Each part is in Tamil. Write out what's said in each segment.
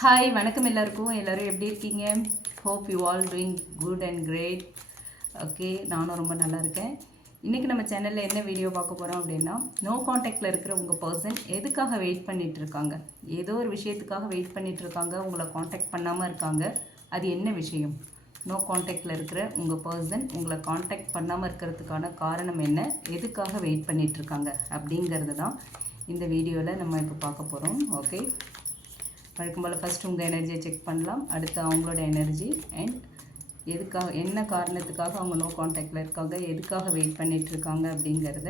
ஹாய் வணக்கம் எல்லாருக்கும். எல்லோரும் எப்படி இருக்கீங்க? Hope you all doing good and great. Okay, நானும் ரொம்ப நல்லா இருக்கேன். இன்றைக்கி நம்ம சேனலில் என்ன வீடியோ பார்க்க போகிறோம் அப்படின்னா, நோ காண்டாக்டில் இருக்கிற உங்கள் பர்சன் எதுக்காக வெயிட் பண்ணிகிட்ருக்காங்க, ஏதோ ஒரு விஷயத்துக்காக வெயிட் பண்ணிகிட்ருக்காங்க, உங்களை காண்டாக்ட் பண்ணாமல் இருக்காங்க. அது என்ன விஷயம்? நோ காண்டாக்டில் இருக்கிற உங்கள் பர்சன் உங்களை காண்டாக்ட் பண்ணாமல் இருக்கிறதுக்கான காரணம் என்ன, எதுக்காக வெயிட் பண்ணிகிட்ருக்காங்க அப்படிங்கிறது தான் இந்த வீடியோவில் நம்ம இப்போ பார்க்க போகிறோம். ஓகே, வழக்கம் போல் ஃபஸ்ட் உங்கள் எனர்ஜியை செக் பண்ணலாம். அடுத்து அவங்களோட எனர்ஜி அண்ட் எதுக்காக, என்ன காரணத்துக்காக அவங்க நோ காண்டாக்டில் இருக்காங்க, எதுக்காக வெயிட் பண்ணிகிட்ருக்காங்க அப்படிங்கிறத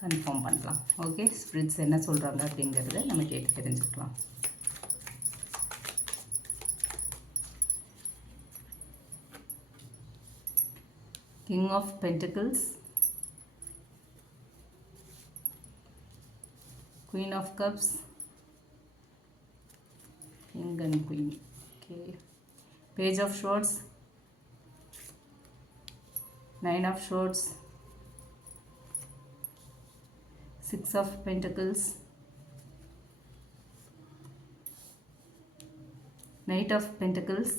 கன்ஃபார்ம் பண்ணலாம். ஓகே, ஸ்பிரிட்ஸ் என்ன சொல்கிறாங்க அப்படிங்கிறத நம்ம கேட்டு தெரிஞ்சுக்கலாம். King of pentacles, queen of cups, King and Queen. Okay. Page of Swords, Nine of Swords, Six of Pentacles, Knight of Pentacles,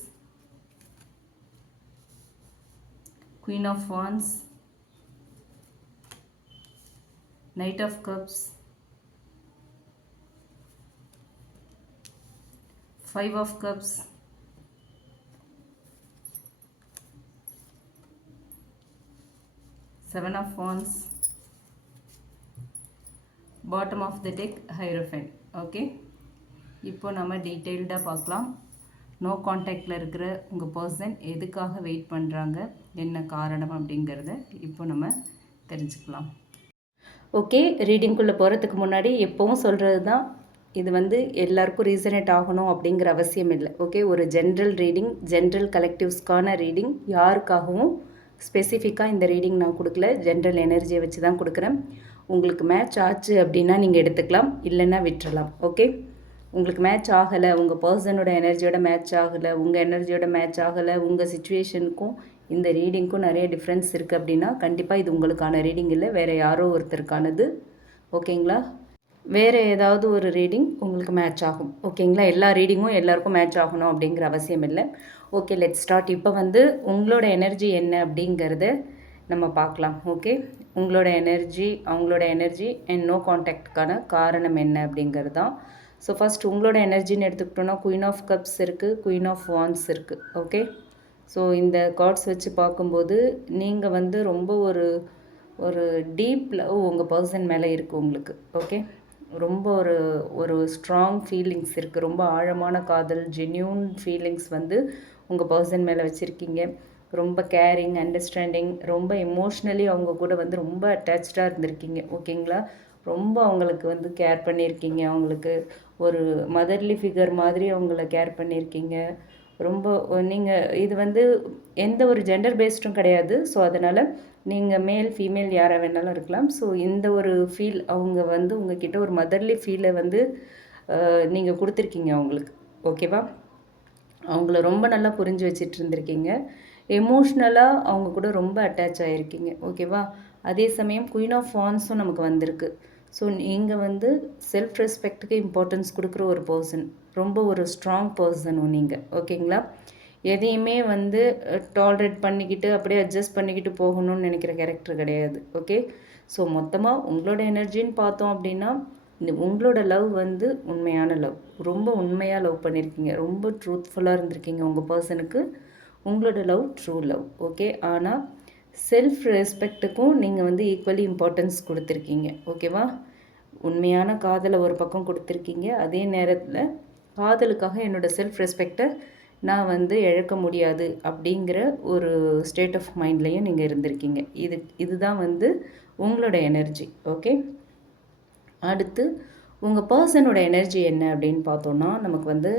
Queen of Wands, Knight of Cups, Five of Cups, Seven of Wands, bottom of the deck, Hierophant. Okay, இப்போ நம்ம டீட்டெயில்டாக பார்க்கலாம். நோ காண்டாக்டில் இருக்கிற உங்கள் பர்சன் எதுக்காக வெயிட் பண்ணுறாங்க, என்ன காரணம் அப்படிங்கிறத இப்போ நம்ம தெரிஞ்சுக்கலாம். ஓகே, ரீடிங்குள்ளே போகிறதுக்கு முன்னாடி எப்போவும் சொல்கிறது தான், இது எல்லாருக்கும் ரீசனேட் ஆகணும் அப்படிங்கிற அவசியம் இல்லை. ஓகே, ஒரு ஜென்ரல் ரீடிங், ஜென்ரல் கலெக்டிவ்ஸ்க்கான ரீடிங். யாருக்காகவும் ஸ்பெசிஃபிக்காக இந்த ரீடிங் நான் கொடுக்கல, ஜென்ரல் எனர்ஜியை வச்சு தான் கொடுக்குறேன். உங்களுக்கு மேட்ச் ஆச்சு அப்படின்னா நீங்கள் எடுத்துக்கலாம், இல்லைன்னா விட்டுறலாம். ஓகே, உங்களுக்கு மேட்ச் ஆகலை, உங்கள் பர்சனோட எனர்ஜியோட மேட்ச் ஆகலை, உங்கள் எனர்ஜியோட மேட்ச் ஆகலை, உங்கள் சுச்சுவேஷனுக்கும் இந்த ரீடிங்க்கும் நிறைய டிஃப்ரென்ஸ் இருக்குது அப்படின்னா கண்டிப்பாக இது உங்களுக்கான ரீடிங் இல்லை, வேறு யாரோ ஒருத்தருக்கானது. ஓகேங்களா? வேறு ஏதாவது ஒரு ரீடிங் உங்களுக்கு மேட்ச் ஆகும். ஓகேங்களா? எல்லா ரீடிங்கும் எல்லாருக்கும் மேட்ச் ஆகணும் அப்படிங்கிற அவசியம் இல்லை. Okay, let start. இப்போ உங்களோட எனர்ஜி என்ன அப்படிங்கிறத நம்ம பார்க்கலாம். ஓகே, உங்களோட எனர்ஜி, அவங்களோட எனர்ஜி அண்ட் நோ காண்டாக்டுக்கான காரணம் என்ன அப்படிங்கிறது தான். ஸோ ஃபஸ்ட் உங்களோட எனர்ஜின்னு எடுத்துக்கிட்டோன்னா குயின் ஆஃப் கப்ஸ் இருக்குது, குயின் ஆஃப் வான்ஸ் இருக்குது. ஓகே, ஸோ இந்த கார்ட்ஸ் வச்சு பார்க்கும்போது நீங்கள் ரொம்ப ஒரு டீப் லவ் உங்கள் பர்சன் மேலே இருக்குது உங்களுக்கு. ஓகே, ரொம்ப ஒரு ஸ்ட்ராங் ஃபீலிங்ஸ் இருக்குது, ரொம்ப ஆழமான காதல், ஜென்யூன் ஃபீலிங்ஸ் உங்கள் பர்சன் மேலே வச்சுருக்கீங்க. ரொம்ப கேரிங், அண்டர்ஸ்டாண்டிங், ரொம்ப எமோஷ்னலி அவங்க கூட ரொம்ப அட்டாச்சாக இருந்திருக்கீங்க. ஓகேங்களா? ரொம்ப அவங்களுக்கு கேர் பண்ணியிருக்கீங்க, அவங்களுக்கு ஒரு மதர்லி ஃபிகர் மாதிரி அவங்கள கேர் பண்ணியிருக்கீங்க. ரொம்ப நீங்கள் இது எந்த ஒரு ஜெண்டர் பேஸ்டும் கிடையாது. ஸோ அதனால் நீங்கள் மேல் ஃபீமேல் யாராக வேணாலும் இருக்கலாம். ஸோ இந்த ஒரு ஃபீல் அவங்க உங்ககிட்ட ஒரு மதர்லி ஃபீலை நீங்கள் கொடுத்துருக்கீங்க அவங்களுக்கு. ஓகேவா? அவங்கள ரொம்ப நல்லா புரிஞ்சு வச்சுட்டு இருந்திருக்கீங்க. எமோஷ்னலாக அவங்க கூட ரொம்ப அட்டாச் ஆகிருக்கீங்க. ஓகேவா? அதே சமயம் குயின் ஆஃப் வான்ஸும் நமக்கு வந்திருக்கு. ஸோ நீங்கள் செல்ஃப் ரெஸ்பெக்ட்டுக்கு இம்பார்ட்டன்ஸ் கொடுக்குற ஒரு பர்சன், ரொம்ப ஒரு ஸ்ட்ராங் பர்சனும் நீங்கள். ஓகேங்களா? எதையுமே டாலரேட் பண்ணிக்கிட்டு அப்படியே அட்ஜஸ்ட் பண்ணிக்கிட்டு போகணும்னு நினைக்கிற கேரக்டர் கிடையாது. ஓகே, ஸோ மொத்தமாக உங்களோட எனர்ஜின்னு பார்த்தோம் அப்படின்னா உங்களோட லவ் உண்மையான லவ், ரொம்ப உண்மையாக லவ் பண்ணியிருக்கீங்க, ரொம்ப ட்ரூத்ஃபுல்லாக இருந்திருக்கீங்க உங்கள் பர்சனுக்கு. உங்களோட லவ் ட்ரூ லவ். ஓகே, ஆனால் செல்ஃப் ரெஸ்பெக்ட்டுக்கும் நீங்கள் ஈக்குவலி இம்பார்ட்டன்ஸ் கொடுத்துருக்கீங்க. ஓகேவா? உண்மையான காதலை ஒரு பக்கம் கொடுத்துருக்கீங்க, அதே நேரத்தில் காதலுக்காக என்னோடய செல்ஃப் ரெஸ்பெக்டை நான் இழக்க முடியாது அப்படிங்கிற ஒரு ஸ்டேட் ஆஃப் மைண்ட்லேயும் நீங்கள் இருந்திருக்கீங்க. இதுதான் உங்களோட எனர்ஜி. ஓகே, அடுத்து உங்கள் பர்சனோட எனர்ஜி என்ன அப்படின்னு பார்த்தோன்னா நமக்கு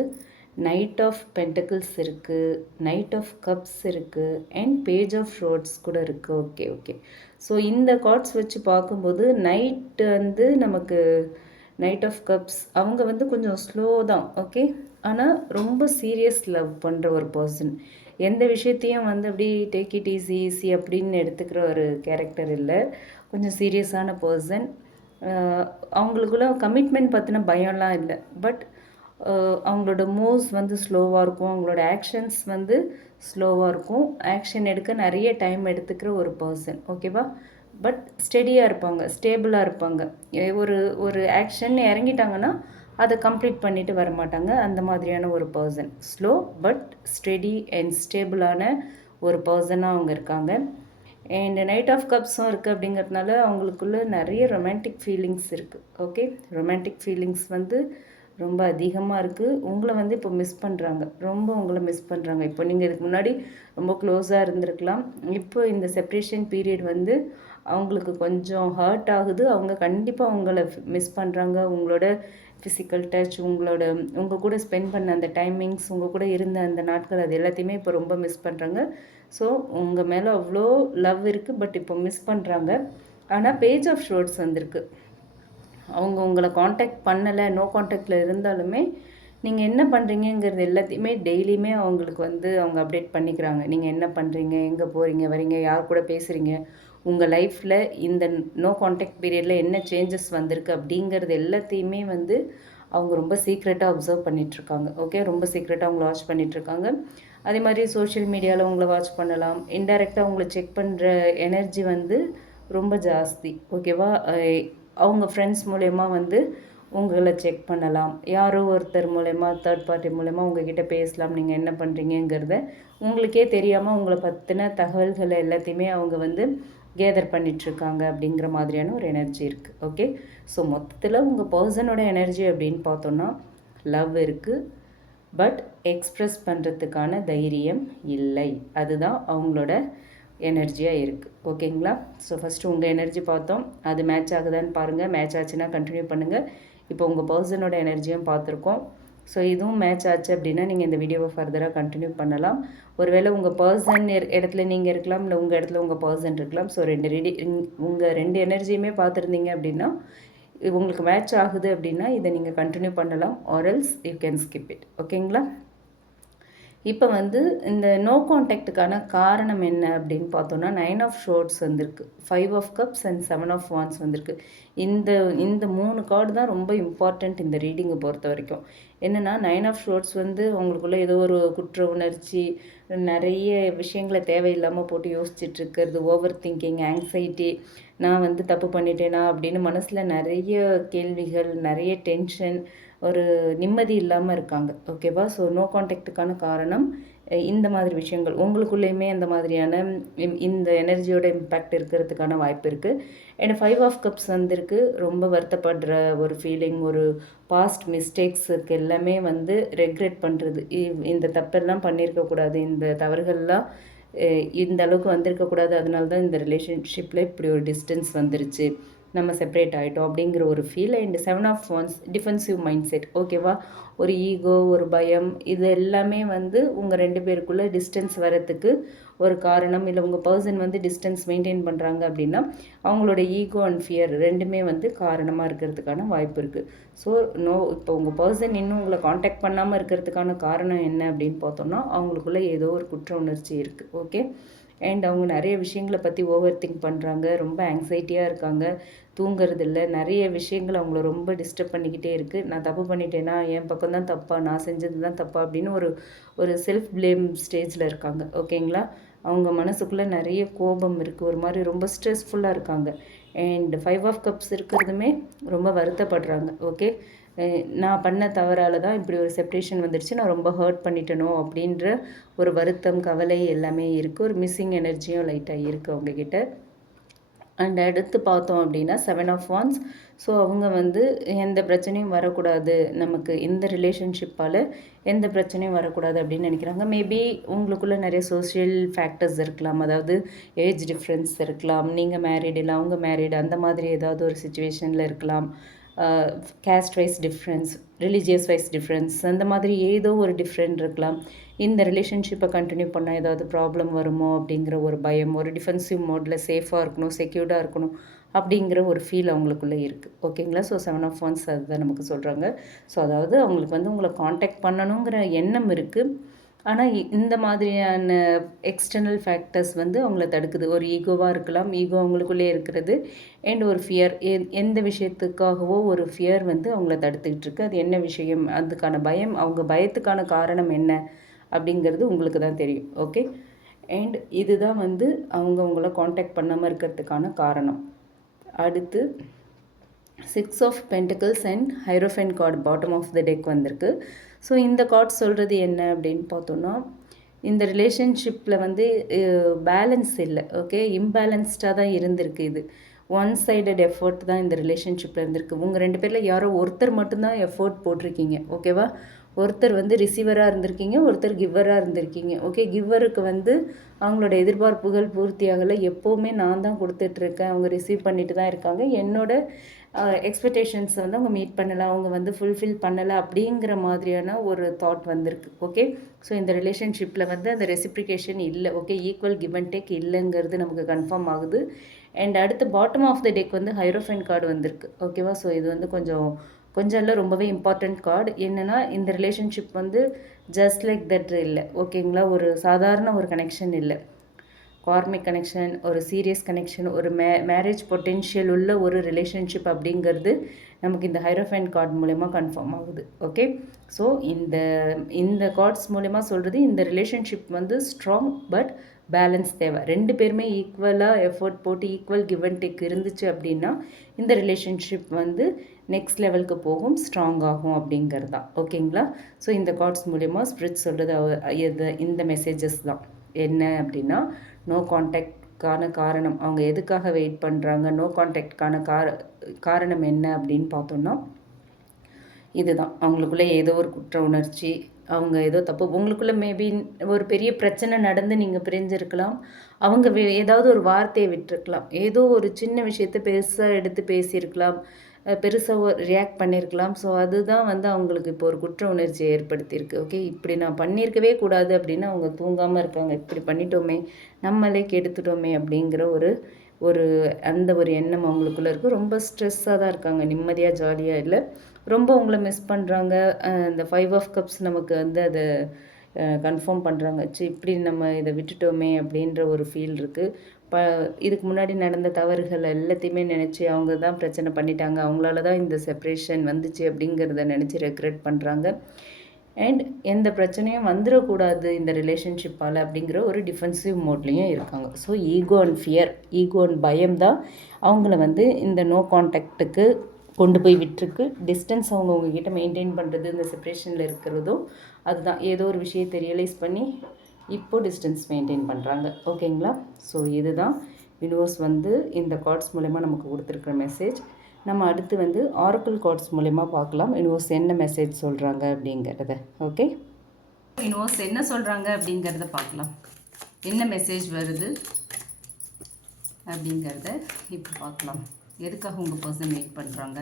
நைட் ஆஃப் பென்டக்கிள்ஸ் இருக்குது, நைட் ஆஃப் கப்ஸ் இருக்குது அண்ட் பேஜ் ஆஃப் ஷோர்ட்ஸ் கூட இருக்குது. ஓகே ஓகே, ஸோ இந்த கார்ட்ஸ் வச்சு பார்க்கும்போது நைட்டு நமக்கு நைட் ஆஃப் கப்ஸ் அவங்க கொஞ்சம் ஸ்லோ தான். ஓகே, ஆனால் ரொம்ப சீரியஸ் லவ் பண்ணுற ஒரு பர்சன், எந்த விஷயத்தையும் அப்படி டேக் இட் ஈஸி அப்படின்னு எடுத்துக்கிற ஒரு கேரக்டர் இல்லை, கொஞ்சம் சீரியஸான பர்சன். அவங்களுக்குள்ள கமிட்மெண்ட் பற்றின பயம்லாம் இல்லை, பட் அவங்களோட மூவ்ஸ் வந்து ஸ்லோவாக இருக்கும், அவங்களோட ஆக்ஷன்ஸ் வந்து ஸ்லோவாக இருக்கும், ஆக்ஷன் எடுக்க நிறைய டைம் எடுத்துக்கிற ஒரு பர்சன். ஓகேவா? பட் ஸ்டெடியாக இருப்பாங்க, ஸ்டேபிளாக இருப்பாங்க. ஒரு ஒரு ஆக்ஷன் இறங்கிட்டாங்கன்னா அதை கம்ப்ளீட் பண்ணிட்டு வர மாட்டாங்க. அந்த மாதிரியான ஒரு person. Slow but steady and ஸ்டேபிளான ஒரு பர்சனாக அவங்க இருக்காங்க. அண்ட் நைட் ஆஃப் கப்ஸும் இருக்குது அப்படிங்கிறதுனால அவங்களுக்குள்ள நிறைய ரொமான்டிக் ஃபீலிங்ஸ் இருக்குது. ஓகே, ரொமான்டிக் ஃபீலிங்ஸ் வந்து ரொம்ப அதிகமாக இருக்குது. உங்களை வந்து இப்போ மிஸ் பண்ணுறாங்க, ரொம்ப உங்களை மிஸ் பண்ணுறாங்க. இப்போ நீங்கள் இதுக்கு முன்னாடி ரொம்ப க்ளோஸாக இருந்திருக்கலாம். இப்போ இந்த செப்ரேஷன் பீரியட் வந்து அவங்களுக்கு கொஞ்சம் ஹர்ட் ஆகுது. அவங்க கண்டிப்பாக உங்களை மிஸ் பண்ணுறாங்க. உங்களோட ஃபிசிக்கல் டச், உங்கள் கூட ஸ்பெண்ட் பண்ண அந்த டைமிங்ஸ், உங்கள் கூட இருந்த அந்த நாட்கள், அது எல்லாத்தையுமே இப்போ ரொம்ப மிஸ் பண்ணுறாங்க. ஸோ உங்கள் மேலே அவ்வளோ லவ் இருக்குது, பட் இப்போ மிஸ் பண்ணுறாங்க. ஆனால் பேஜ் ஆஃப் ஷோர்ட்ஸ் வந்திருக்கு. அவங்க உங்களை காண்டாக்ட் பண்ணலை, நோ காண்டாக்டில் இருந்தாலுமே நீங்கள் என்ன பண்ணுறீங்கிறது எல்லாத்தையுமே டெய்லியுமே அவங்களுக்கு வந்து அவங்க அப்டேட் பண்ணிக்கிறாங்க. நீங்கள் என்ன பண்ணுறீங்க, எங்கே போகிறீங்க வரீங்க, யார் கூட பேசுகிறீங்க, உங்கள் லைஃப்பில் இந்த நோ காண்டாக்ட் பீரியடில் என்ன சேஞ்சஸ் வந்திருக்கு அப்படிங்கிறது எல்லாத்தையுமே வந்து அவங்க ரொம்ப சீக்ரெட்டாக அப்சர்வ் பண்ணிகிட்ருக்காங்க. ஓகே, ரொம்ப சீக்ரெட்டாக அவங்கள வாட்ச் பண்ணிகிட்ருக்காங்க. அதே மாதிரி சோஷியல் மீடியாவில் உங்களை வாட்ச் பண்ணலாம். இன்டைரக்டாக அவங்கள செக் பண்ணுற எனர்ஜி வந்து ரொம்ப ஜாஸ்தி. ஓகேவா? அவங்க ஃப்ரெண்ட்ஸ் மூலயமா வந்து உங்களை செக் பண்ணலாம். யாரோ ஒருத்தர் மூலயமா, தேர்ட் பார்ட்டி மூலயமா உங்ககிட்ட பேசலாம். நீங்கள் என்ன பண்ணுறீங்கிறத உங்களுக்கே தெரியாமல் உங்களை பற்றின தகவல்களை எல்லாத்தையுமே அவங்க வந்து கேதர் பண்ணிகிட்ருக்காங்க அப்படிங்கிற மாதிரியான ஒரு எனர்ஜி இருக்குது. ஓகே, ஸோ மொத்தத்தில் உங்கள் பர்சனோட எனர்ஜி அப்படின்னு பார்த்தோன்னா லவ் இருக்குது, பட் எக்ஸ்ப்ரெஸ் பண்ணுறதுக்கான தைரியம் இல்லை. அதுதான் அவங்களோட எனர்ஜியாக இருக்குது. ஓகேங்களா? ஸோ ஃபஸ்ட்டு உங்கள் எனர்ஜி பார்த்தோம், அது மேட்ச் ஆகுதான்னு பாருங்கள். மேட்ச் ஆச்சுன்னா கண்டினியூ பண்ணுங்கள். இப்போ உங்கள் பர்சனோட எனர்ஜியும் பார்த்துருக்கோம். ஸோ இதுவும் மேட்ச் ஆச்சு அப்படின்னா நீங்கள் இந்த வீடியோவை ஃபர்தராக கண்டினியூ பண்ணலாம். ஒருவேளை உங்கள் பர்சன் இடத்துல நீங்கள் இருக்கலாம், இல்லை உங்கள் இடத்துல உங்கள் பர்சன் இருக்கலாம். ஸோ உங்கள் ரெண்டு எனர்ஜியுமே பார்த்துருந்தீங்க அப்படின்னா உங்களுக்கு மேட்ச் ஆகுது அப்படின்னா இதை நீங்கள் கண்டினியூ பண்ணலாம். ஆர்எல்ஸ் யூ கேன் ஸ்கிப் இட். ஓகேங்களா? இப்போ வந்து இந்த நோ காண்டாக்டுக்கான காரணம் என்ன அப்படின்னு பார்த்தோன்னா 9 ஆஃப் ஷோர்ட்ஸ் வந்திருக்கு, 5 of cups and 7 of wands வந்திருக்கு. இந்த இந்த 3 கார்டு தான் ரொம்ப இம்பார்ட்டண்ட் இந்த ரீடிங்கை பொறுத்த வரைக்கும். என்னென்னா 9 ஆஃப் ஷோர்ட்ஸ் வந்து அவங்களுக்குள்ள ஏதோ ஒரு குற்ற உணர்ச்சி, நிறைய விஷயங்களை தேவையில்லாமல் போட்டு யோசிச்சுட்டு இருக்கிறது, ஓவர் திங்கிங், ஆங்ஸைட்டி, நான் வந்து தப்பு பண்ணிட்டேனா அப்படின்னு மனசில் நிறைய கேள்விகள், நிறைய டென்ஷன், ஒரு நிம்மதி இல்லாமல் இருக்காங்க. ஓகேவா? ஸோ நோ காண்டாக்டுக்கான காரணம் இந்த மாதிரி விஷயங்கள் உங்களுக்குள்ளேயுமே அந்த மாதிரியான இந்த எனர்ஜியோட இம்பேக்ட் இருக்கிறதுக்கான வாய்ப்பு இருக்குது. அண்ட் 5 ஆஃப் கப்ஸ் வந்திருக்கு. ரொம்ப வருத்தப்படுற ஒரு ஃபீலிங், ஒரு பாஸ்ட் மிஸ்டேக்ஸுக்கு எல்லாமே வந்து ரெக்ரெட் பண்ணுறது, இந்த தப்பெல்லாம் பண்ணியிருக்கக்கூடாது, இந்த தவறுகள்லாம் இந்த அளவுக்கு வந்திருக்கக்கூடாது, அதனால தான் இந்த ரிலேஷன்ஷிப்பில் இப்படி ஒரு டிஸ்டன்ஸ் வந்துருச்சு, நம்ம செப்பரேட் ஆகிட்டோம் அப்படிங்கிற ஒரு feel. And 7 of wands defensive mind set. ஓகேவா? ஒரு ஈகோ, ஒரு பயம், இது எல்லாமே வந்து உங்கள் 2 பேருக்குள்ளே டிஸ்டன்ஸ் வரத்துக்கு ஒரு காரணம். இல்லை உங்கள் பர்சன் வந்து டிஸ்டன்ஸ் மெயின்டைன் பண்ணுறாங்க அப்படின்னா அவங்களோட ஈகோ அண்ட் ஃபியர் ரெண்டுமே வந்து காரணமாக இருக்கிறதுக்கான வாய்ப்பு இருக்குது. ஸோ இப்போ உங்கள் பர்சன் இன்னும் உங்களை காண்டாக்ட் பண்ணாமல் இருக்கிறதுக்கான காரணம் என்ன அப்படின்னு பார்த்தோம்னா அவங்களுக்குள்ளே ஏதோ ஒரு குற்ற உணர்ச்சி இருக்குது. ஓகே, அண்ட் அவங்க நிறைய விஷயங்களை பற்றி ஓவர் திங்க் பண்ணுறாங்க, ரொம்ப ஆங்ஸைட்டியாக இருக்காங்க, தூங்குறது இல்லை, நிறைய விஷயங்கள் அவங்கள ரொம்ப டிஸ்டர்ப் பண்ணிக்கிட்டே இருக்குது. நான் தப்பு பண்ணிட்டேன்னா, என் பக்கம் தான் தப்பா, நான் செஞ்சது தான் தப்பா அப்படின்னு ஒரு செல்ஃப் ப்ளேம் ஸ்டேஜில் இருக்காங்க. ஓகேங்களா? அவங்க மனசுக்குள்ளே நிறைய கோபம் இருக்குது, ஒரு மாதிரி ரொம்ப ஸ்ட்ரெஸ்ஃபுல்லாக இருக்காங்க. அண்ட் 5 ஆஃப் கப்ஸ் இருக்கிறதுமே ரொம்ப வருத்தப்படுறாங்க. ஓகே, நான் பண்ண தவறால் தான் இப்படி ஒரு செப்ரேஷன் வந்துடுச்சு, நான் ரொம்ப ஹர்ட் பண்ணிட்டனோ அப்படின்ற ஒரு வருத்தம், கவலை எல்லாமே இருக்குது. ஒரு மிஸ்ஸிங் எனர்ஜியும் லைட்டாக இருக்குது அவங்கக்கிட்ட. அண்ட் அடுத்து பார்த்தோம் அப்படின்னா 7 ஆஃப் வான்ஸ். ஸோ அவங்க வந்து எந்த பிரச்சனையும் வரக்கூடாது, நமக்கு இந்த ரிலேஷன்ஷிப்பால் எந்த பிரச்சனையும் வரக்கூடாது அப்படின்னு நினைக்கிறாங்க. மேபி உங்களுக்குள்ளே நிறைய சோஷியல் ஃபேக்டர்ஸ் இருக்கலாம், அதாவது ஏஜ் டிஃப்ரென்ஸ் இருக்கலாம், நீங்கள் மேரீடு இல்லை அவங்க மேரீடு, அந்த மாதிரி ஏதாவது ஒரு சுச்சுவேஷனில் இருக்கலாம். Caste wise difference, religious wise difference, அந்த மாதிரி ஏதோ ஒரு டிஃப்ரெண்ட் இருக்கலாம். இந்த ரிலேஷன்ஷிப்பை கண்டினியூ பண்ணால் ஏதாவது ப்ராப்ளம் வருமோ அப்படிங்கிற ஒரு பயம், ஒரு டிஃபென்சிவ் மோடில் சேஃபாக இருக்கணும், செக்யூர்டாக இருக்கணும் அப்படிங்கிற ஒரு ஃபீல் அவங்களுக்குள்ளே இருக்குது. ஓகேங்களா? ஸோ 7 ஆஃப் வான்ஸ் அதுதான் நமக்கு சொல்கிறாங்க. ஸோ அதாவது அவங்களுக்கு வந்து உங்களை காண்டாக்ட் பண்ணணுங்கிற எண்ணம் இருக்குது, ஆனால் இந்த மாதிரியான எக்ஸ்டர்னல் ஃபேக்டர்ஸ் வந்து அவங்கள தடுக்குது. ஒரு ஈகோவாக இருக்கலாம், ஈகோ அவங்களுக்குள்ளே இருக்கிறது. அண்ட் ஒரு ஃபியர், எந்த விஷயத்துக்காகவோ ஒரு ஃபியர் வந்து அவங்கள தடுத்துக்கிட்டு இருக்கு. அது என்ன விஷயம், அதுக்கான பயம், அவங்க பயத்துக்கான காரணம் என்ன அப்படிங்கிறது உங்களுக்கு தான் தெரியும். ஓகே, அண்ட் இதுதான் வந்து அவங்கள காண்டாக்ட் பண்ணாமல் இருக்கிறதுக்கான காரணம். அடுத்து 6 of pentacles and hierophant card bottom of the deck வந்திருக்கு. ஸோ இந்த கார்டு சொல்கிறது என்ன அப்படின்னு பார்த்தோன்னா, இந்த ரிலேஷன்ஷிப்பில் வந்து பேலன்ஸ் இல்லை. ஓகே, இம்பேலன்ஸ்டாக தான் இருந்திருக்கு. இது ஒன் சைடட் எஃபர்ட் தான் இந்த ரிலேஷன்ஷிப்பில் இருந்திருக்கு. உங்கள் 2 பேரில் யாரோ ஒருத்தர் மட்டும்தான் எஃபோர்ட் போட்டிருக்கீங்க. ஓகேவா, ஒருத்தர் வந்து ரிசீவராக இருந்திருக்கீங்க, ஒருத்தர் கிவ்வராக இருந்திருக்கீங்க. ஓகே, கிவ்வருக்கு வந்து அவங்களோட எதிர்பார்ப்புகள் பூர்த்தியாகலை. எப்போவுமே நான் தான் கொடுத்துட்ருக்கேன், அவங்க ரிசீவ் பண்ணிட்டு தான் இருக்காங்க. என்னோட எக்ஸ்பெக்டேஷன்ஸை வந்து அவங்க மீட் பண்ணலை, அவங்க வந்து ஃபுல்ஃபில் பண்ணலை அப்படிங்கிற மாதிரியான ஒரு தாட் வந்திருக்கு. ஓகே, ஸோ இந்த ரிலேஷன்ஷிப்பில் வந்து அந்த ரெசிப்ரிகேஷன் இல்லை. Okay, equal give and take இல்லைங்கிறது நமக்கு கன்ஃபார்ம் ஆகுது. அண்ட் அடுத்து பாட்டம் ஆஃப் த டெக் வந்து ஹைரோஃபென்ட் கார்டு வந்திருக்கு. ஓகேவா, ஸோ இது வந்து கொஞ்சம் இல்லை ரொம்பவே இம்பார்ட்டண்ட் கார்டு. என்னென்னா இந்த ரிலேஷன்ஷிப் வந்து ஜஸ்ட் லைக் தட் இல்லை. ஓகேங்களா, ஒரு சாதாரண ஒரு கனெக்ஷன் இல்லை, கார்மிக் கனெக்ஷன், ஒரு சீரியஸ் கனெக்ஷன், ஒரு மேரேஜ் பொட்டென்ஷியல் உள்ள ஒரு ரிலேஷன்ஷிப் அப்படிங்கிறது நமக்கு இந்த ஹைரோஃபென்ட் கார்டு மூலயமா கன்ஃபார்ம் ஆகுது. ஓகே, ஸோ இந்த கார்ட்ஸ் மூலயமா சொல்கிறது இந்த ரிலேஷன்ஷிப் வந்து ஸ்ட்ராங் பட் பேலன்ஸ் தேவை. 2 பேருமே ஈக்குவலாக எஃபோர்ட் போட்டு ஈக்குவல் கிவ் அண்ட் டேக் இருந்துச்சு அப்படின்னா இந்த ரிலேஷன்ஷிப் வந்து நெக்ஸ்ட் லெவலுக்கு போகும், ஸ்ட்ராங் ஆகும் அப்படிங்கிறது தான். ஓகேங்களா, ஸோ இந்த கார்ட்ஸ் மூலயமா ஸ்பிரிட் சொல்கிறது இந்த மெசேஜஸ் தான். என்ன அப்படின்னா, நோ கான்டாக்ட்கான காரணம், அவங்க எதுக்காக வெயிட் பண்ணுறாங்க, நோ கான்டாக்ட்கான காரணம் என்ன அப்படின்னு பார்த்தோன்னா, இதுதான். அவங்களுக்குள்ளே ஏதோ ஒரு குற்ற உணர்ச்சி, அவங்க ஏதோ தப்பு, உங்களுக்குள்ளே மேபி ஒரு பெரிய பிரச்சனை நடந்து நீங்கள் பிரிஞ்சிருக்கலாம். அவங்க ஏதாவது ஒரு வார்த்தையை விட்டுருக்கலாம், ஏதோ ஒரு சின்ன விஷயத்தை பெருசாக எடுத்து பேசியிருக்கலாம், பெருசாக ரியாக்ட் பண்ணியிருக்கலாம். ஸோ அதுதான் வந்து அவங்களுக்கு இப்போ ஒரு குற்ற உணர்ச்சியை ஏற்படுத்தியிருக்கு. ஓகே, இப்படி நான் பண்ணியிருக்கவே கூடாது அப்படின்னு அவங்க தூங்காமல் இருக்காங்க. இப்படி பண்ணிட்டோமே, நம்மளே கெடுத்துட்டோமே அப்படிங்கிற ஒரு அந்த ஒரு எண்ணம் அவங்களுக்குள்ளே இருக்குது. ரொம்ப ஸ்ட்ரெஸ்ஸாக தான் இருக்காங்க, நிம்மதியாக ஜாலியாக இல்லை. ரொம்ப உங்களை மிஸ் பண்ணுறாங்க. இந்த 5 ஆஃப் கப்ஸ் நமக்கு வந்து அதை கன்ஃபார்ம் பண்ணுறாங்க. இப்படி நம்ம இதை விட்டுட்டோமே அப்படின்ற ஒரு ஃபீல் இருக்குது. இதுக்கு முன்னாடி நடந்த தவறுகள் எல்லாத்தையுமே நினச்சி அவங்க தான் பிரச்சனை பண்ணிட்டாங்க, அவங்களால தான் இந்த செப்ரேஷன் வந்துச்சு அப்படிங்கிறத நினச்சி ரெக்ரெட் பண்ணுறாங்க. அண்ட் எந்த பிரச்சனையும் வந்துடக்கூடாது இந்த ரிலேஷன்ஷிப்பால் அப்படிங்கிற ஒரு டிஃபென்சிவ் மோட்லேயும் இருக்காங்க. So ego and fear, ego and பயம் தான் அவங்கள வந்து இந்த நோ கான்டாக்டுக்கு கொண்டு போய் விட்டுருக்கு. டிஸ்டன்ஸ் அவங்கக்கிட்ட மெயின்டைன் பண்ணுறது, இந்த செப்ரேஷனில் இருக்கிறதோ அதுதான். ஏதோ ஒரு விஷயத்தை ரியலைஸ் பண்ணி இப்போது டிஸ்டன்ஸ் மெயின்டைன் பண்ணுறாங்க. ஓகேங்களா, ஸோ இதுதான் யூனிவர்ஸ் வந்து இந்த கார்ட்ஸ் மூலமா நமக்கு கொடுத்துருக்குற மெசேஜ். நம்ம அடுத்து வந்து ஆரக்கிள் கார்ட்ஸ் மூலமா பார்க்கலாம் யூனிவர்ஸ் என்ன மெசேஜ் சொல்கிறாங்க அப்படிங்கிறத. ஓகே, யூனிவர்ஸ் என்ன சொல்கிறாங்க அப்படிங்கிறத பார்க்கலாம். என்ன மெசேஜ் வருது அப்படிங்கிறத இப்போ பார்க்கலாம். எதுக்காக உங்கள் பர்சன் வெயிட் பண்ணுறாங்க?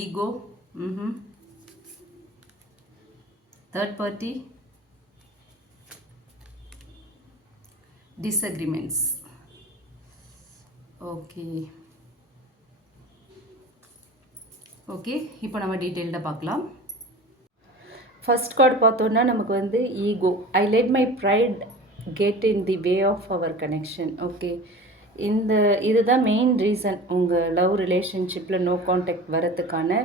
Ego, third party, disagreements. Okay, இப்போ நம்ம டீட்டெயில்டாக பார்க்கலாம். ஃபர்ஸ்ட் கார்டு பார்த்தோன்னா நமக்கு வந்து ego, I let my pride get in the way of our connection. Okay, இதுதான் மெயின் ரீசன் உங்கள் லவ் ரிலேஷன்ஷிப்பில் நோ கான்டாக்ட் வரத்துக்கான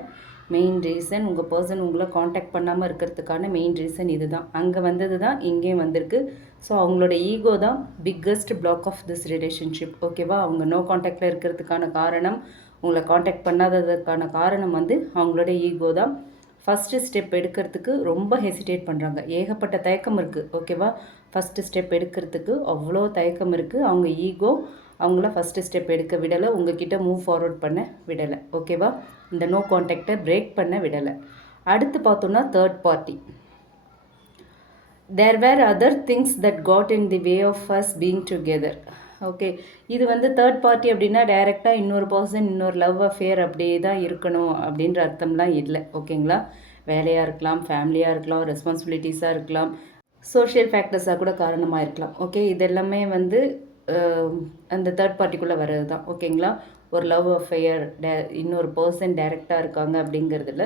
மெயின் ரீசன். உங்கள் பர்சன் உங்களை காண்டாக்ட் பண்ணாமல் இருக்கிறதுக்கான மெயின் ரீசன் இது தான். அங்கே வந்தது தான் இங்கேயும் வந்திருக்கு. ஸோ அவங்களோட ஈகோ தான் biggest block of this relationship. ஓகேவா, அவங்க நோ காண்டாக்டில் இருக்கிறதுக்கான காரணம், உங்களை காண்டாக்ட் பண்ணாததுக்கான காரணம் வந்து அவங்களோட ஈகோ தான். ஃபஸ்ட்டு ஸ்டெப் எடுக்கிறதுக்கு ரொம்ப ஹெசிடேட் பண்ணுறாங்க, ஏகப்பட்ட தயக்கம் இருக்குது. ஓகேவா, ஃபஸ்ட்டு ஸ்டெப் எடுக்கிறதுக்கு அவ்வளோ தயக்கம் இருக்குது. அவங்க ஈகோ அவங்கள ஃபஸ்ட்டு ஸ்டெப் எடுக்க விடலை, உங்ககிட்ட மூவ் ஃபார்வர்ட் பண்ண விடலை. ஓகேவா, இந்த நோ கான்டாக்டை பிரேக் பண்ண விடலை. அடுத்து பார்த்தோன்னா third party, there were other things that got in the way of us being together. Okay, இது வந்து தேர்ட் பார்ட்டி அப்படின்னா டைரெக்டாக இன்னொரு பர்சன், இன்னொரு லவ் அஃபேர் அப்படியே தான் இருக்கணும் அப்படின்ற அர்த்தம்லாம் இல்லை. ஓகேங்களா, வேலையாக இருக்கலாம், ஃபேமிலியாக இருக்கலாம், ரெஸ்பான்சிபிலிட்டிஸாக இருக்கலாம், சோஷியல் ஃபேக்டர்ஸாக கூட காரணமாக இருக்கலாம். ஓகே, இதெல்லாமே வந்து அந்த தேர்ட் பார்ட்டிக்குள்ளே வர்றது தான். ஓகேங்களா, ஒரு லவ் அஃபையர் இன்னொரு பர்சன் டைரெக்டாக இருக்காங்க அப்படிங்கிறதுல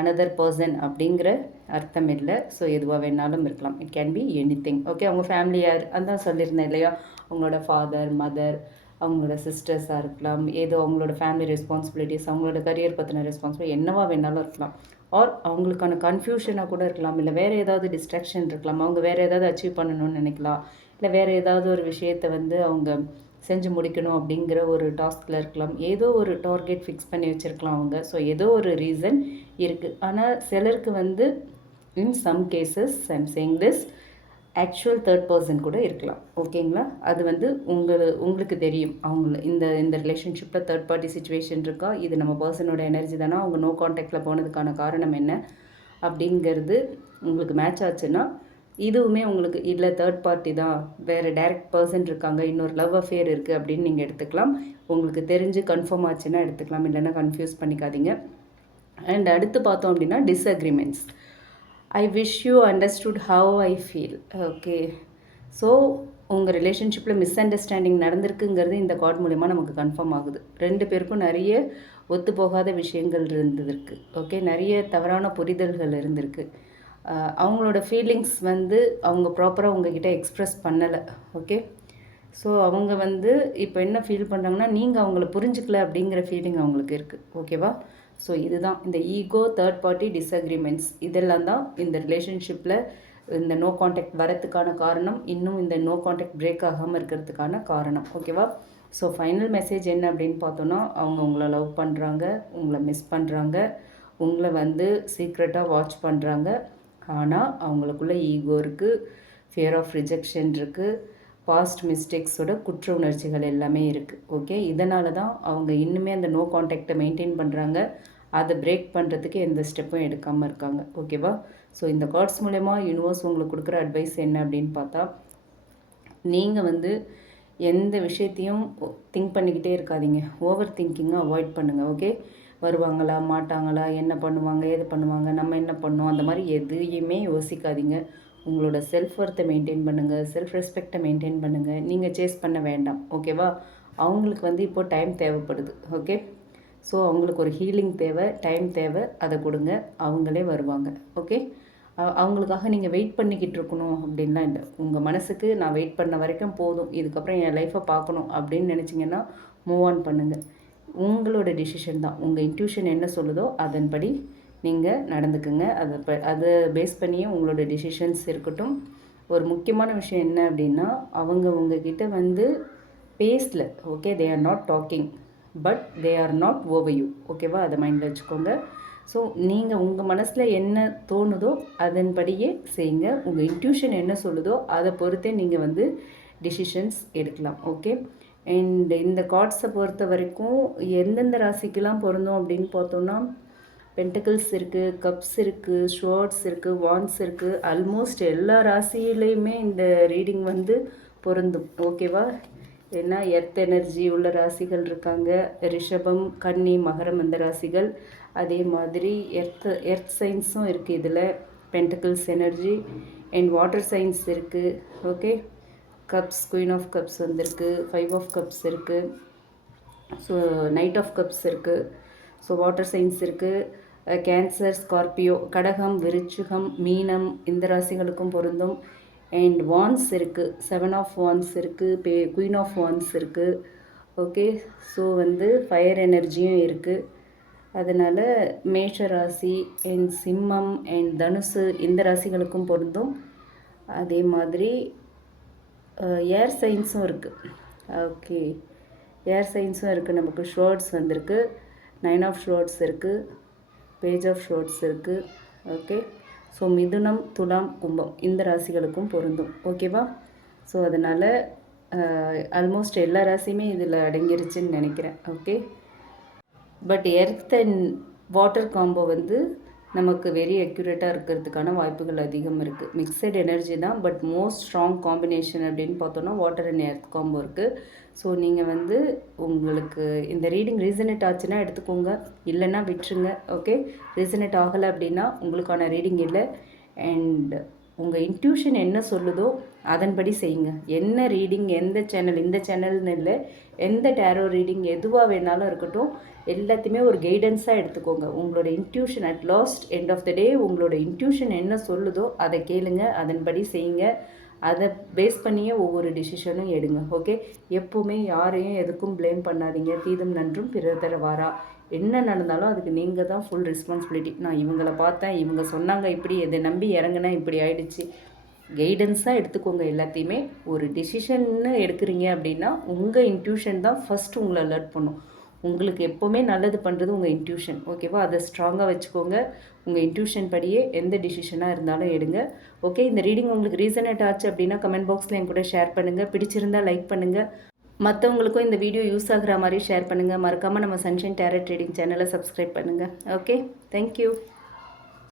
அனதர் பர்சன் அப்படிங்கிற அர்த்தம் இல்லை. ஸோ எதுவாக வேணாலும் இருக்கலாம். It can be any thing. Okay, அவங்க ஃபேமிலி யார் அதான் சொல்லியிருந்தேன் இல்லையா, அவங்களோட ஃபாதர் மதர், அவங்களோட சிஸ்டர்ஸாக இருக்கலாம், ஏதோ அவங்களோட ஃபேமிலி ரெஸ்பான்சிபிலிட்டிஸ், அவங்களோட கரியர் பற்றின ரெஸ்பான்சிபிலிட்டி என்னவா வேணாலும் இருக்கலாம். ஆர் அவங்களுக்கான கன்ஃபியூஷனாக கூட இருக்கலாம், இல்லை வேறு ஏதாவது டிஸ்ட்ராக்ஷன் இருக்கலாம், அவங்க வேறு ஏதாவது அச்சீவ் பண்ணணும்னு நினைக்கலாம், இல்லை வேறு ஏதாவது ஒரு விஷயத்தை வந்து அவங்க செஞ்சு முடிக்கணும் அப்படிங்கிற ஒரு டாஸ்கில் இருக்கலாம், ஏதோ ஒரு டார்கெட் ஃபிக்ஸ் பண்ணி வச்சுருக்கலாம் அவங்க. ஸோ ஏதோ ஒரு ரீசன் இருக்குது. ஆனால் சிலருக்கு வந்து in some cases I am saying this actual third person கூட இருக்கலாம். ஓகேங்களா, அது வந்து உங்களுக்கு தெரியும். இந்த ரிலேஷன்ஷிப்பில் தேர்ட் பார்ட்டி சுச்சுவேஷன் இருக்கா, இது நம்ம பர்சனோட எனர்ஜி தானே, அவங்க நோ கான்டாக்டில் போனதுக்கான காரணம் என்ன அப்படிங்கிறது உங்களுக்கு மேட்ச் ஆச்சுன்னா, இதுவுமே உங்களுக்கு இல்லை தேர்ட் பார்ட்டி தான், வேறு டைரக்ட் பர்சன் இருக்காங்க, இன்னொரு லவ் அஃபேர் இருக்குது அப்படின்னு நீங்கள் எடுத்துக்கலாம். உங்களுக்கு தெரிஞ்சு கன்ஃபார்ம் ஆச்சுன்னா எடுத்துக்கலாம், இல்லைன்னா கன்ஃபியூஸ் பண்ணிக்காதீங்க. அண்ட் அடுத்து பார்த்தோம் அப்படின்னா disagreements. I wish you understood how I feel. Okay, so உங்கள் ரிலேஷன்ஷிப்பில் மிஸ் அண்டர்ஸ்டாண்டிங் நடந்திருக்குங்கிறது இந்த கார்டு மூலயமா நமக்கு கன்ஃபார்ம் ஆகுது. 2 பேருக்கும் நிறைய ஒத்து போகாத விஷயங்கள் இருந்திருக்கு. ஓகே, நிறைய தவறான புரிதல்கள் இருந்திருக்கு. அவங்களோட ஃபீலிங்ஸ் வந்து அவங்க ப்ராப்பராக உங்ககிட்ட எக்ஸ்ப்ரெஸ் பண்ணலை. ஓகே, ஸோ அவங்க வந்து இப்போ என்ன ஃபீல் பண்ணுறாங்கன்னா, நீங்கள் அவங்கள புரிஞ்சுக்கல அப்படிங்கிற ஃபீலிங் அவங்களுக்கு இருக்குது. ஓகேவா, ஸோ இதுதான் இந்த ஈகோ, தேர்ட் பார்ட்டி, டிஸ்அக்ரிமெண்ட்ஸ், இதெல்லாம் தான் இந்த ரிலேஷன்ஷிப்பில் இந்த நோ கான்டாக்ட் வரத்துக்கான காரணம், இன்னும் இந்த நோ கான்டாக்ட் பிரேக் ஆகாமல் இருக்கிறதுக்கான காரணம். ஓகேவா, ஸோ ஃபைனல் மெசேஜ் என்ன அப்படின்னு பார்த்தோன்னா, அவங்க உங்களை லவ் பண்ணுறாங்க, உங்களை மிஸ் பண்ணுறாங்க, உங்களை வந்து சீக்ரெட்டாக வாட்ச் பண்ணுறாங்க. ஆனால் அவங்களுக்குள்ள ஈகோ இருக்குது, ஃபியர் ஆஃப் ரிஜெக்ஷன் இருக்குது, பாஸ்ட் மிஸ்டேக்ஸோட குற்ற உணர்ச்சிகள் எல்லாமே இருக்குது. ஓகே, இதனால தான் அவங்க இன்னுமே அந்த நோ கான்டாக்டை மெயின்டைன் பண்ணுறாங்க, அதை பிரேக் பண்ணுறதுக்கு எந்த ஸ்டெப்பும் எடுக்காமல் இருக்காங்க. ஓகேவா, ஸோ இந்த கார்ட்ஸ் மூலமா யூனிவர்ஸ் உங்களுக்கு கொடுக்குற அட்வைஸ் என்ன அப்படின்னு பார்த்தா, நீங்கள் வந்து எந்த விஷயத்தையும் திங்க் பண்ணிக்கிட்டே இருக்காதீங்க, ஓவர் திங்கிங்காக அவாய்ட் பண்ணுங்கள். ஓகே, வருவாங்களா மாட்டாங்களா, என்ன பண்ணுவாங்க ஏது பண்ணுவாங்க, நம்ம என்ன பண்ணோம், அந்த மாதிரி எதையுமே யோசிக்காதீங்க. உங்களோட செல்ஃப் ஒர்த்தை மெயின்டைன் பண்ணுங்கள், செல்ஃப் ரெஸ்பெக்டை மெயின்டைன் பண்ணுங்கள். நீங்கள் சேஸ் பண்ண வேண்டாம். ஓகேவா, அவங்களுக்கு வந்து இப்போது டைம் தேவைப்படுது. ஓகே, ஸோ அவங்களுக்கு ஒரு ஹீலிங் தேவை, டைம் தேவை, அதை கொடுங்க, அவங்களே வருவாங்க. ஓகே, அவங்களுக்காக நீங்கள் வெயிட் பண்ணிக்கிட்டு இருக்கணும் அப்படின்லாம் இல்லை. உங்கள் மனசுக்கு நான் வெயிட் பண்ண வரைக்கும் போதும், இதுக்கப்புறம் என் லைஃப்பை பார்க்கணும் அப்படின்னு நினச்சிங்கன்னா மூவ் ஆன் பண்ணுங்கள். உங்களோட டிசிஷன் தான். உங்கள் இன்ட்யூஷன் என்ன சொல்லுதோ அதன்படி நீங்கள் நடந்துக்குங்க. அதை பேஸ் பண்ணியே உங்களோட டிசிஷன்ஸ் இருக்கட்டும். ஒரு முக்கியமான விஷயம் என்ன அப்படின்னா, அவங்க உங்ககிட்ட வந்து பேசல. Okay, they are not talking but they are not over you. ஓகேவா, அதை மைண்டில் வச்சுக்கோங்க. ஸோ நீங்கள் உங்கள் மனசில் என்ன தோணுதோ அதன்படியே செய்யுங்க. உங்கள் இன்ட்யூஷன் என்ன சொல்லுதோ அதை பொறுத்தே நீங்கள் வந்து டிசிஷன்ஸ் எடுக்கலாம். ஓகே, அண்ட் இந்த கார்ட்ஸை பொறுத்த வரைக்கும் எந்தெந்த ராசிக்கெலாம் பொருந்தும் அப்படின்னு பார்த்தோன்னா, பென்டக்கிள்ஸ் இருக்குது, கப்ஸ் இருக்குது, ஷோர்ட்ஸ் இருக்குது, வான்ஸ் இருக்குது. ஆல்மோஸ்ட் எல்லா ராசியிலையுமே இந்த ரீடிங் வந்து பொருந்தும். ஓகேவா, ஏன்னா எர்த் எனர்ஜி உள்ள ராசிகள் இருக்காங்க, ரிஷபம், கன்னி, மகரம் அந்த ராசிகள். அதே மாதிரி எர்த் சைன்ஸும் இருக்குது இதில், pentacles energy and water signs இருக்குது. Okay, cups, queen of cups வந்திருக்கு, 5 ஆஃப் கப்ஸ் இருக்குது, ஸோ நைட் ஆஃப் கப்ஸ் இருக்குது, ஸோ வாட்டர் சைன்ஸ் இருக்குது. கேன்சர், ஸ்கார்பியோ, கடகம், விருச்சிகம், மீனம் இந்த ராசிகளுக்கும் பொருந்தும். அண்ட் வான்ஸ் இருக்குது, 7 ஆஃப் வான்ஸ் இருக்குது, குயின் ஆஃப் வான்ஸ் இருக்குது. ஓகே, ஸோ வந்து ஃபயர் எனர்ஜியும் இருக்குது. அதனால் மேஷ ராசி அண்ட் சிம்மம் அண்ட் தனுசு இந்த ராசிகளுக்கும் பொருந்தும். அதே மாதிரி ஏர் சைன்ஸும் இருக்குது. ஓகே, ஏர் சைன்ஸும் இருக்குது. நமக்கு ஷோர்ட்ஸ் வந்திருக்கு, 9 ஆஃப் ஷோர்ட்ஸ் இருக்குது, பேஜ் ஆஃப் ஷோர்ட்ஸ் இருக்குது. ஓகே, ஸோ மிதுனம், துலாம், கும்பம் இந்த ராசிகளுக்கும் பொருந்தும். ஓகேவா, ஸோ அதனால் ஆல்மோஸ்ட் எல்லா ராசியுமே இதில் அடங்கிருச்சுன்னு நினைக்கிறேன். Okay, but earth and water combo வந்து நமக்கு வெரி அக்யூரேட்டாக இருக்கிறதுக்கான வாய்ப்புகள் அதிகம் இருக்குது. மிக்சட் எனர்ஜி தான், பட் மோஸ்ட் ஸ்ட்ராங் காம்பினேஷன் அப்படின்னு பார்த்தோன்னா வாட்டர் அண்ட் எர்த் காம்போ இருக்குது. ஸோ நீங்கள் வந்து உங்களுக்கு இந்த ரீடிங் ரீசனேட் ஆச்சுன்னா எடுத்துக்கோங்க, இல்லைன்னா விட்டுருங்க. ஓகே, ரீசனேட் ஆகலை அப்படின்னா உங்களுக்கான ரீடிங் இல்லை. அண்ட் உங்கள் இன்ட்யூஷன் என்ன சொல்லுதோ அதன்படி செய்யுங்க. என்ன ரீடிங் எந்த சேனல், இந்த சேனல்னு இல்லை, எந்த டேரோ ரீடிங் எதுவாக வேணாலும் இருக்கட்டும், எல்லாத்தையுமே ஒரு கைடன்ஸாக எடுத்துக்கோங்க. உங்களோட intuition at last end of the day உங்களோட இன்ட்யூஷன் என்ன சொல்லுதோ அதை கேளுங்க, அதன்படி செய்யுங்க. அதை பேஸ் பண்ணியே ஒவ்வொரு டிசிஷனும் எடுங்க. ஓகே, எப்போவுமே யாரையும் எதுக்கும் ப்ளேம் பண்ணாதீங்க. தீதும் நன்றும் பிறர் தர வாரா. என்ன நடந்தாலும் அதுக்கு நீங்கள் தான் ஃபுல் ரெஸ்பான்சிபிலிட்டி. நான் இவங்களை பார்த்தேன், இவங்க சொன்னாங்க, இப்படி இதை நம்பி இறங்குனா இப்படி ஆயிடுச்சு. கைடன்ஸாக எடுத்துக்கோங்க எல்லாத்தையுமே. ஒரு டிசிஷன்னு எடுக்கிறீங்க அப்படின்னா உங்கள் இன்ட்யூஷன் தான் ஃபஸ்ட்டு உங்களை அலர்ட் பண்ணும். உங்களுக்கு எப்போவுமே நல்லது பண்ணுறது உங்கள் இன்ட்யூஷன். ஓகேவா? அதை ஸ்ட்ராங்காக வச்சுக்கோங்க. உங்கள் இன்ட்யூஷன் படியே எந்த டிசிஷனாக இருந்தாலும் எடுங்க. ஓகே, இந்த ரீடிங் உங்களுக்கு ரீசனேட் ஆச்சு அப்படின்னா கமெண்ட் பாக்ஸில் என் கூட ஷேர் பண்ணுங்கள். பிடிச்சிருந்தால் லைக் பண்ணுங்கள். மற்றவங்களுக்கும் இந்த வீடியோ யூஸ் ஆகிற மாதிரி ஷேர் பண்ணுங்கள். மறக்காமல் நம்ம சன்ஷைன் டேரட் ட்ரேடிங் சேனலை சப்ஸ்கிரைப் பண்ணுங்கள். Okay, thank you.